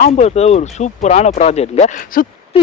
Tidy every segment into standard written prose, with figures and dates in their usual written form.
தாம்பரத்துல ஒரு சூப்பரான ப்ராஜெக்ட்ங்க.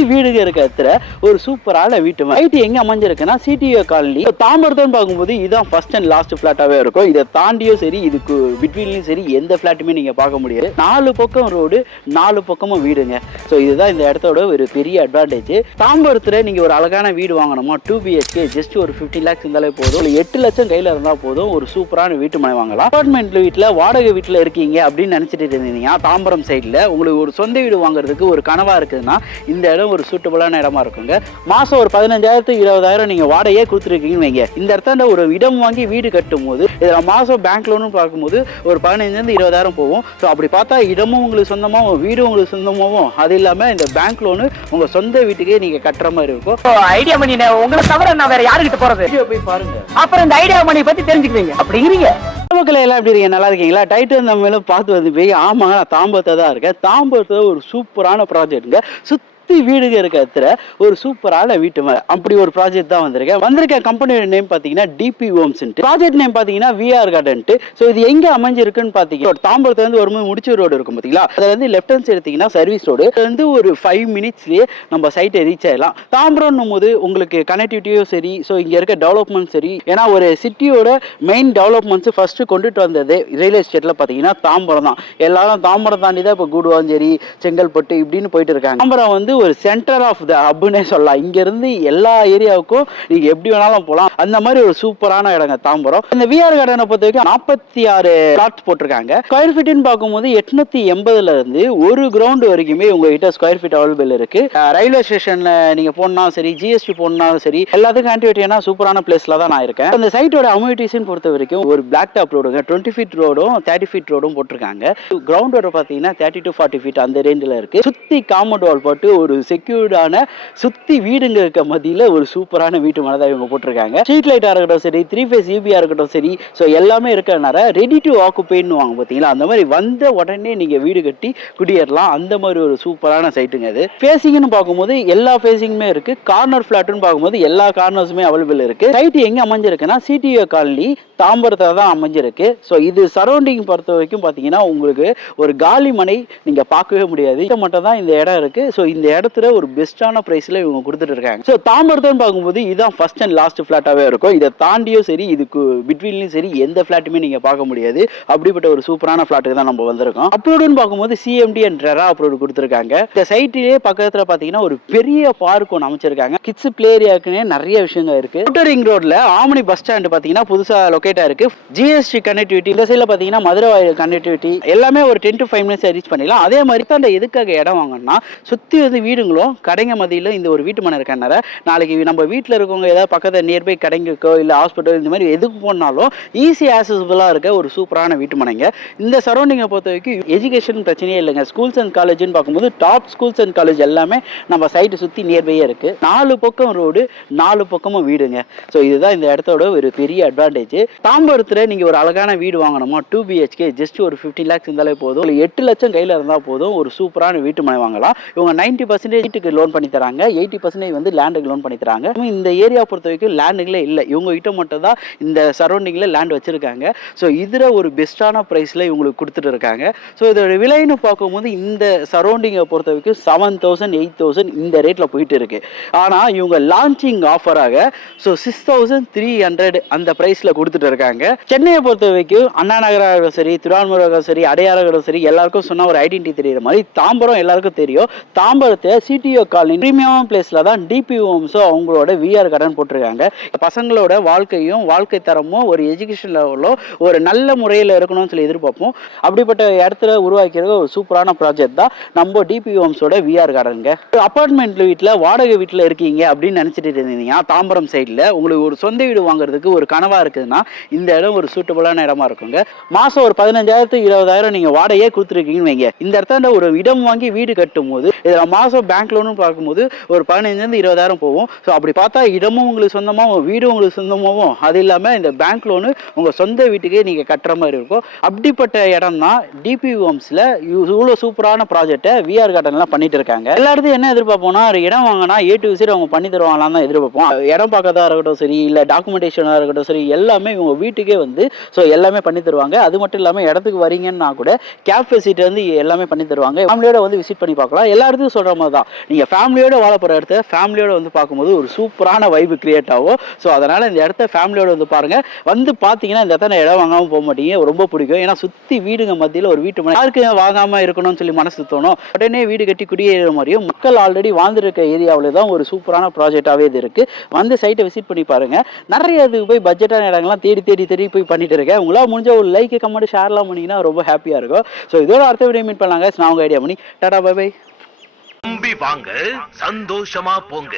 வீடுங்க இருக்க இடத்துல ஒரு சூப்பரான வீட்டு ஐடி எங்க அமைஞ்சிருக்குன்னா சிடிஓ காலனி. தாம்பரத்தன்னு பார்க்கும்போது இதுதான் ஃபர்ஸ்ட் அண்ட் லாஸ்ட் பிளாட்டாவே இருக்கும். இதை தாண்டியும் சரி இதுக்கு பிட்வீன்லயும் சரி எந்த பிளாட்டுமே நீங்க பார்க்க முடியாது. 4 பக்கம் ரோடு, 4 பக்கமும் வீடுங்க. ஸோ இதுதான் இந்த இடத்தோட ஒரு பெரிய அட்வான்டேஜ். தாம்பரத்துல நீங்க ஒரு அழகான வீடு வாங்கணுமா 2 BHK ஜஸ்ட் ஒரு 50 lakhs இருந்தாலே போதும். 8 லட்சம் கையில இருந்தா போதும் ஒரு சூப்பரான வீட்டு மனை வாங்கலாம். அபார்ட்மெண்ட் வீட்டுல வாடகை வீட்டுல இருக்கீங்க அப்படின்னு நினைச்சிட்டு இருந்தீங்கன்னா தாம்பரம் சைட்ல உங்களுக்கு ஒரு சொந்த வீடு வாங்குறதுக்கு ஒரு கனவா இருக்குதுன்னா இந்த இடம் ஒரு சூட்டபிளான இடமா இருக்குங்க. மாசம் ஒரு 15,000 20,000 நீங்க வாடகையே கொடுத்துருக்கீங்கன்னு வைங்க. இந்த இடத்துல ஒரு இடம் வாங்கி வீடு கட்டும் போது இதுல மாசம் பேங்க் லோனும் பார்க்கும்போது ஒரு 15,000 20,000 போகும். ஸோ அப்படி பார்த்தா இடமும் உங்களுக்கு சொந்தமாகவும் வீடும் உங்களுக்கு சொந்தமாகவும், அது இல்லாம இந்த பேங்க் லோனு உங்க சொந்த வீட்டுக்கே நீங்க கட்டுற மாதிரி இருக்கும். ஐடியா மணி உங்களை தவிர நான் வேற யாருக்கிட்ட போறது? போய் பாருங்க, அப்புறம் இந்த ஐடியா மணி பத்தி தெரிஞ்சுக்கிறீங்க அப்படிங்கிறீங்க. மக்கள் எல்லாம் எப்படி இருக்கீங்க? நல்லா இருக்கீங்களா? டைட்டில் நம்ம மேலும் பார்த்து வந்து போய் ஆமாங்க நான் தாம்பரத்தை தான் இருக்கேன். தாம்பரத்துல ஒரு சூப்பரான ப்ராஜெக்ட்ங்க. வீடுங்க இருக்க இடத்துல ஒரு சூப்பரான வீட்டு அப்படி ஒரு ப்ராஜெக்ட் தான் வந்திருக்க கம்பெனியோட நேம் பாத்தீங்கன்னா டிபி ஹோம்ஸ். ப்ராஜெக்ட் நேம் பாத்தீங்கன்னா விஆர் கார்டன். ஸோ இது எங்க அமைஞ்சிருக்குன்னு பாத்தீங்கன்னா தாம்பரத்துல இருந்து வரும்போது முடிச்ச ரோடு இருக்கும் பாத்தீங்களா, அதுல வந்து லெஃப்ட் ஹேண்ட் சைடு எடுத்தீங்கன்னா சர்வீஸ் ரோடு. அது வந்து ஒரு 5 மினிட்ஸ்லயே நம்ம சைட்டை ரீச் ஆயிடலாம். தாம்பரம் போது உங்களுக்கு கனெக்டிவிட்டியும் சரி, ஸோ இங்க இருக்க டெவலப்மெண்ட் சரி, ஏன்னா ஒரு சிட்டியோட மெயின் டெவலப்மெண்ட்ஸ் ஃபர்ஸ்ட் கொண்டுட்டு வந்தது ரியல் எஸ்டேட்ல பாத்தீங்கன்னா தாம்பரம் தான். எல்லாரும் தாம்பரம் தாண்டி தான் இப்போ கூடுவாஞ்சேரி, செங்கல்பட்டு இப்படின்னு போயிட்டு இருக்காங்க. தாம்பரம் வந்து ஒரு சென்டர் ஆஃப் த ஹப்னே சொல்லலாம். இங்க இருந்து எல்லா ஏரியாவுக்கும் நீங்க எப்படி வேணாலும் போகலாம். அந்த மாதிரி ஒரு சூப்பரான இடங்க தாம்பரம். இந்த விஆர் கார்டனை பொறுத்த வரைக்கும் 46 பிளாட்ஸ் போட்டிருக்காங்க. ஸ்கொயர் ஃபீட்னு பார்க்கும்போது 880ல இருந்து ஒரு கிரவுண்ட் வரைக்குமே உங்ககிட்ட ஸ்கொயர் ஃபீட் அவைலபிள் இருக்கு. ரயில்வே ஸ்டேஷன்ல நீங்க போனா சரி, ஜிஎஸ்டி போனாலும் சரி, எல்லாத்துக்கும் ஆன்டிவேட்டியான சூப்பரான பிளேஸ்ல தான் நான் இருக்கேன். அந்த சைட்டோட அம்யூனிட்டிஸ் பொறுத்த வரைக்கும் ஒரு பிளாக் டாப் ரோடுங்க, 20 feet ரோடும் 30 feet ரோடும் போட்டிருக்காங்க. கிரவுண்ட் ரோடு பாத்தீங்கன்னா 30 to 40 feet அந்த ரேஞ்சில் இருக்கு. சுத்தி காம்பவுண்ட் வால் போட்டு ஒரு செக்யூர்டான சுத்தி வீடுங்க இருக்க மத்தியில ஒரு சூப்பரான வீட்டு மனை தான் இவங்க போட்டிருக்காங்க. ஸ்ட்ரீட் லைட்டா இருக்கட்டும் சரி, 3 phase EBயா இருக்கட்டும் சரி, ஸோ எல்லாமே இருக்கிறனால ரெடி டு ஆக்குபைன்னு வாங்க பார்த்தீங்களா, அந்த மாதிரி வந்த உடனே நீங்க வீடு கட்டி குடியேறலாம். அந்த மாதிரி ஒரு சூப்பரான சைட்டுங்க அது. ஃபேசிங்னு பார்க்கும்போது எல்லா ஃபேசிங்குமே இருக்கு. கார்னர் ஃபிளாட்னு பார்க்கும்போது எல்லா கார்னர்ஸுமே அவைலபிள் இருக்கு. சைட் எங்க அமைஞ்சிருக்குன்னா சிடிஓ காலனி தாம்பரத்தை தான் அமைஞ்சிருக்கு. ஸோ இது சரௌண்டிங் பொறுத்த வரைக்கும் பார்த்தீங்கன்னா உங்களுக்கு ஒரு காலி மனை நீங்க பார்க்கவே முடியாது. இது மட்டும் தான் இந்த இடம் இருக்கு. ஸோ இந்த இடத்துல ஒரு பெஸ்டான பிரைஸ்ல இவங்க கொடுத்துட்டு இருக்காங்க. ஸோ தாம்பரத்தன்னு பார்க்கும்போது இதுதான் ஃபர்ஸ்ட் அண்ட் லாஸ்ட் பிளாட்டாவே இருக்கும். இதை தாண்டியும் சரி இதுக்கு பிட்வீன்லயும் சரி எந்த பிளாட்டுமே நீங்க பார்க்க முடியாது. அப்படிப்பட்ட ஒரு சூப்பரான பிளாட்டுக்கு தான் நம்ம வந்திருக்கோம். அப்ரோடுன்னு பார்க்கும்போது சிஎம்டி அண்ட் ரெரா அப்ரோடு கொடுத்துருக்காங்க. இந்த சைட்டிலேயே பக்கத்துல பார்த்தீங்கன்னா ஒரு பெரிய பார்க் ஒன்று அமைச்சிருக்காங்க. கிட்ஸ் பிளே ஏரியாவுக்குன்னே நிறைய விஷயங்கள் இருக்கு. அவுட்டர் ரிங் ரோட்ல ஆம்னி பஸ் ஸ்டாண்ட் பார்த்தீங்கன்னா புதுசா லொகேட்டா இருக்கு. ஜிஎஸ்டி கனெக்டிவிட்டி இந்த சைட்ல பார்த்தீங்கன்னா மதுரை கனெக்டிவிட்டி எல்லாமே ஒரு 10 to 5 minutes ரீச் பண்ணிடலாம். அதே மாதிரி தான் எதுக்காக இடம் வாங்கினா சுத்தி வந்து வீடுங்களும் கடைங்க மதியில இந்த ஒரு வீட்டு மனை இருக்கனால நாளைக்கு நம்ம வீட்டில் இருக்கவங்க ஏதாவது பக்கத்தில் நியர்பை கடைங்களுக்கோ இல்லை ஹாஸ்பிட்டல் இந்த மாதிரி எதுக்கு போனாலும் ஈஸி ஆக்சஸபிளாக இருக்க ஒரு சூப்பரான வீட்டு மனைங்க. இந்த சரௌண்டிங்கை பொறுத்த வரைக்கும் எஜுகேஷன் பிரச்சனையே இல்லைங்க. ஸ்கூல்ஸ் அண்ட் காலேஜ்னு பார்க்கும்போது டாப் ஸ்கூல்ஸ் அண்ட் காலேஜ் எல்லாமே நம்ம சைட்டு சுற்றி நியர்பையே இருக்கு. 4 பக்கம் ரோடு, 4 பக்கமும் வீடுங்க. ஸோ இதுதான் இந்த இடத்தோட ஒரு பெரிய அட்வான்டேஜ். தாம்பரத்தில் நீங்கள் ஒரு அழகான வீடு வாங்கணுமா 2 BHK ஜஸ்ட் ஒரு 15 lakhs இருந்தாலே போதும். 8 லட்சம் கையில் இருந்தால் போதும் ஒரு சூப்பரான வீட்டு மனை வாங்கலாம். இவங்க 90% வீட்டுக்கு லோன் பண்ணி தராங்க, 80% வந்து லேண்டுக்கு லோன் பண்ணி தராங்க. இந்த ஏரியா பொறுத்த வரைக்கும் லேண்டுகளே இல்லை, இவங்க கிட்ட மட்டும் தான் இந்த சரௌண்டிங்ல லேண்ட் வச்சிருக்காங்க. ஸோ இதுல ஒரு பெஸ்டான பிரைஸ்ல இவங்களுக்கு கொடுத்துட்டு இருக்காங்க. ஸோ இதோட விலைன்னு பார்க்கும்போது இந்த சரௌண்டிங்கை பொறுத்த வரைக்கும் 7,000 8,000 இந்த ரேட்ல போயிட்டு இருக்கு. ஆனா இவங்க லான்ச்சிங் ஆஃபராக 6,300 அந்த பிரைஸ்ல கொடுத்துட்டு இருக்காங்க. சென்னையை பொறுத்த வரைக்கும் அண்ணா நகராக சரி, திருவான்மூராக சரி, அடையாளம் சரி, எல்லாருக்கும் சொன்ன ஒரு ஐடென்டிட்டி தெரியுற மாதிரி தாம்பரம் எல்லாருக்கும் தெரியும். தாம்பரத்தை சிடிஓ காலனி பிரீமியம் பிளேஸ்ல தான் டிபி ஹோம்ஸோ அவங்களோட விஆர் கார்டன் போட்டிருக்காங்க. பசங்களோட வாழ்க்கையும் வாழ்க்கை தரமும் ஒரு எஜுகேஷன் லெவலோ ஒரு நல்ல முறையில் இருக்கணும்னு சொல்லி எதிர்பார்ப்போம். அப்படிப்பட்ட இடத்துல உருவாக்கிறது ஒரு சூப்பரான ப்ராஜெக்ட் தான் நம்ம டிபி ஹோம்ஸோட விஆர் கார்டனுங்க. அபார்ட்மெண்ட் வீட்டில் வாடகை வீட்டில் இருக்கீங்க அப்படின்னு நினைச்சிட்டு இருந்தீங்கன்னா தாம்பரம் சைடில் உங்களுக்கு ஒரு சொந்த வீடு வாங்குறதுக்கு ஒரு கனவா இருக்குதுன்னா இந்த இடம் ஒரு சூட்டபிளான இடமா இருக்குங்க. மாசம் ஒரு 15,000 20,000 நீங்க வாடகையே கொடுத்துருக்கீங்கன்னு வைங்க. இந்த இடத்துல ஒரு இடம் வாங்கி வீடு கட்டும் போது இதுல மாதம் பேங்க் லோனு பார்க்கும்போது ஒரு 15,000 20,000 போகும். ஸோ அப்படி பார்த்தா இடமும் உங்களுக்கு சொந்தமாகவும் வீடும் உங்களுக்கு சொந்தமாகவும், அது இல்லாமல் இந்த பேங்க் லோனு உங்கள் சொந்த வீட்டுக்கே நீங்கள் கட்டுற மாதிரி இருக்கும். அப்படிப்பட்ட இடம் தான் டிபி ஹோம்ஸில் இவ்வளோ சூப்பரான ப்ராஜெக்டை விஆர் கார்டன்லாம் பண்ணிட்டு இருக்காங்க. எல்லா இடத்தையும் என்ன எதிர்பார்ப்போம்னா, ஒரு இடம் வாங்கினா A to Z அவங்க பண்ணி தருவாங்களான்னு தான் எதிர்பார்ப்போம். இடம் பார்க்கறதா இருக்கட்டும் சரி, இல்லை டாக்குமெண்டேஷனாக இருக்கட்டும் சரி, எல்லாமே இவங்க வீட்டுக்கே வந்து ஸோ எல்லாமே பண்ணி தருவாங்க. அது மட்டும் இல்லாமல் இடத்துக்கு வரீங்கன்னா கூட கேப் ஃபெசிலிட்டி வந்து எல்லாமே பண்ணி தருவாங்க. ஃபேமிலியோட வந்து விசிட் பண்ணி பார்க்கலாம். எல்லா இடத்துக்கும் சொல்கிற மாதிரி தான், நீங்கள் ஃபேமிலியோட வாழ போகிற இடத்த ஃபேமிலியோட வந்து பார்க்கும்போது ஒரு சூப்பரான வைப் கிரியேட் ஆகும். ஸோ அதனால் இந்த இடத்த ஃபேமிலியோட வந்து பாருங்கள். வந்து பார்த்தீங்கன்னா இந்த இடத்த இடம் வாங்காமல் போக மாட்டீங்க, ரொம்ப பிடிக்கும். ஏன்னா சுற்றி வீடுங்க மத்தியில் ஒரு வீட்டு மனை யாருக்கு வாங்காமல் இருக்கணும்னு சொல்லி மனசு தோணும். உடனே வீடு கட்டி குடியேற மாதிரியும் மக்கள் ஆல்ரெடி வாழ்ந்துருக்க ஏரியாவில் தான் ஒரு சூப்பரான ப்ராஜெக்டாகவே இது இருக்குது. வந்து சைட்டை விசிட் பண்ணி பாருங்கள். நிறைய இதுக்கு போய் பட்ஜெட்டான இடங்கள்லாம் தேடி தேடி தேடி போய் பண்ணிட்டு இருக்கேன். உங்களால் முடிஞ்ச ஒரு லைக் கமெண்ட் ஷேர்லாம் பண்ணிங்கன்னா ரொம்ப ஹாப்பியாக இருக்கும். ஸோ இதோட அடுத்த வீடியோ மீட் பண்ணலாங்க. நான் உங்கள் ஐடியா பண்ணி டாடா பை பை. நம்பி வாங்க, சந்தோஷமா போங்க.